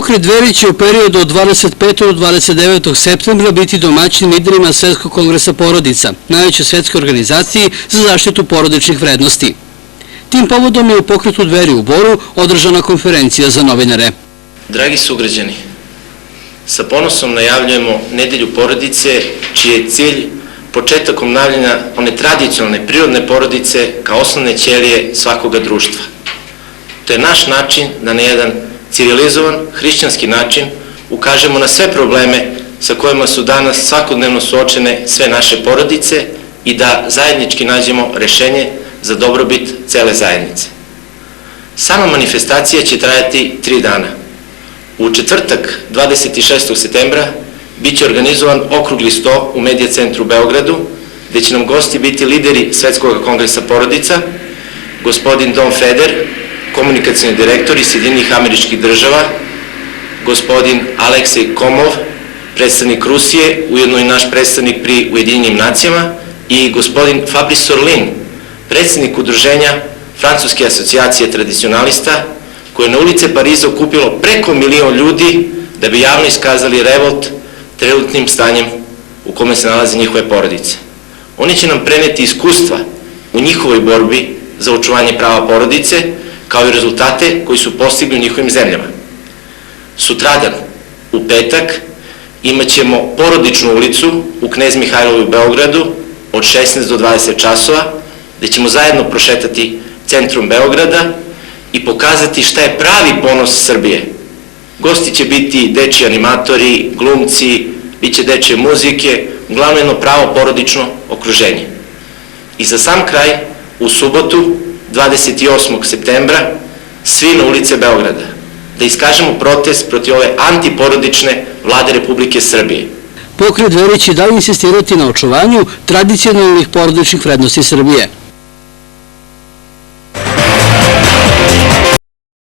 Pokret Dveri će u periodu od 25. do 29. septembra biti domaćin liderima Svetskog kongresa porodica, najveće svetske organizaciji za zaštitu porodičnih vrednosti. Tim povodom je u Pokretu Dveri u Boru održana konferencija za novinare. Dragi sugrađani, sa ponosom najavljujemo Nedelju porodice, čiji je cilj početak obnavljanja one tradicionalne prirodne porodice kao osnovne ćelije svakoga društva. To je naš način da na jedan civilizovan, hrišćanski način ukažemo na sve probleme sa kojima su danas svakodnevno suočene sve naše porodice i da zajednički nađemo rešenje za dobrobit cele zajednice. Sama manifestacija će trajati 3 dana. U četvrtak, 26. septembra, bit će organizovan okrugli sto u Medija centru u Beogradu, gde će nam gosti biti lideri Svetskog kongresa porodica, gospodin Don Feder, komunikacioni direktor iz Sjedinjenih Američkih Država, gospodin Aleksej Komov, predstavnik Rusije, ujedno i naš predstavnik pri Ujedinjenim nacijama, i gospodin Fabrice Sorlin, predsednik udruženja Francuske asocijacije tradicionalista, koje je na ulice Pariza okupilo preko 1 milion ljudi da bi javno iskazali revolt trenutnim stanjem u kome se nalaze njihove porodice. Oni će nam preneti iskustva u njihovoj borbi za očuvanje prava porodice, kao i rezultate koji su postigli u njihovim zemljama. Sutradan, u petak, imat ćemo porodičnu ulicu u Knez Mihajlovoj u Beogradu od 16 do 20 časova, gde ćemo zajedno prošetati centrum Beograda i pokazati šta je pravi ponos Srbije. Gosti će biti dečiji animatori, glumci, bit će dečije muzike, uglavnom jedno pravo porodično okruženje. I za sam kraj, u subotu, 28. septembra, svi na ulice Beograda, da iskažemo protest protiv ove antiporodične vlade Republike Srbije. Pokret Dveri će dalje insistirati na očuvanju tradicionalnih porodičnih vrednosti Srbije.